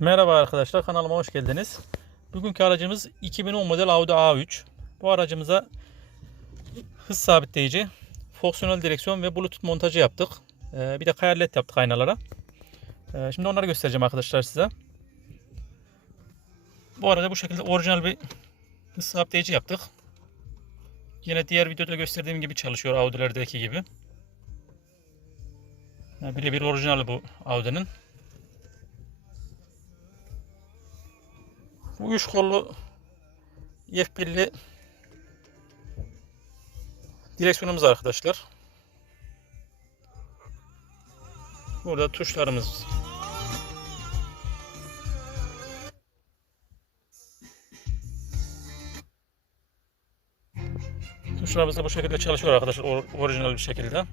Merhaba arkadaşlar kanalıma hoş geldiniz. Bugünkü aracımız 2010 model Audi A3. Bu aracımıza hız sabitleyici, fonksiyonel direksiyon ve bluetooth montajı yaptık. Ee, bir de kayar led yaptık aynalara. Ee, şimdi onları göstereceğim arkadaşlar size. Bu arada bu şekilde orijinal bir hız sabitleyici yaptık. Yine diğer videoda gösterdiğim gibi çalışıyor Audi'lerdeki gibi. Yani Birebir orijinal bu Audi'nin. Bu üç kollu F1'li direksiyonumuz arkadaşlar. Burada tuşlarımız Tuşlarımız da bu şekilde çalışıyor arkadaşlar or- orijinal bir şekilde.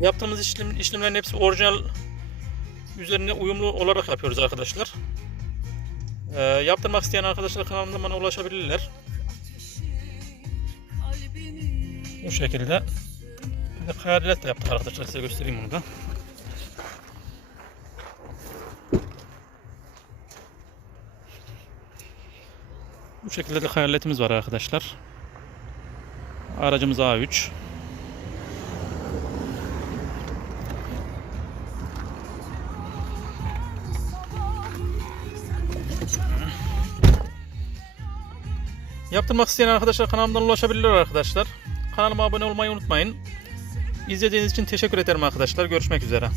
Yaptığımız işlem, işlemlerin hepsi orijinal üzerine uyumlu olarak yapıyoruz arkadaşlar. Ee, yaptırmak isteyen arkadaşlar kanalımda bana ulaşabilirler. Bu şekilde. Bir de yaptık arkadaşlar size göstereyim bunu da. Bu şekilde de hayaletimiz var arkadaşlar. Aracımız A3. Yaptırmak isteyen arkadaşlar kanalımdan ulaşabilirler arkadaşlar. Kanalıma abone olmayı unutmayın. İzlediğiniz için teşekkür ederim arkadaşlar. Görüşmek üzere.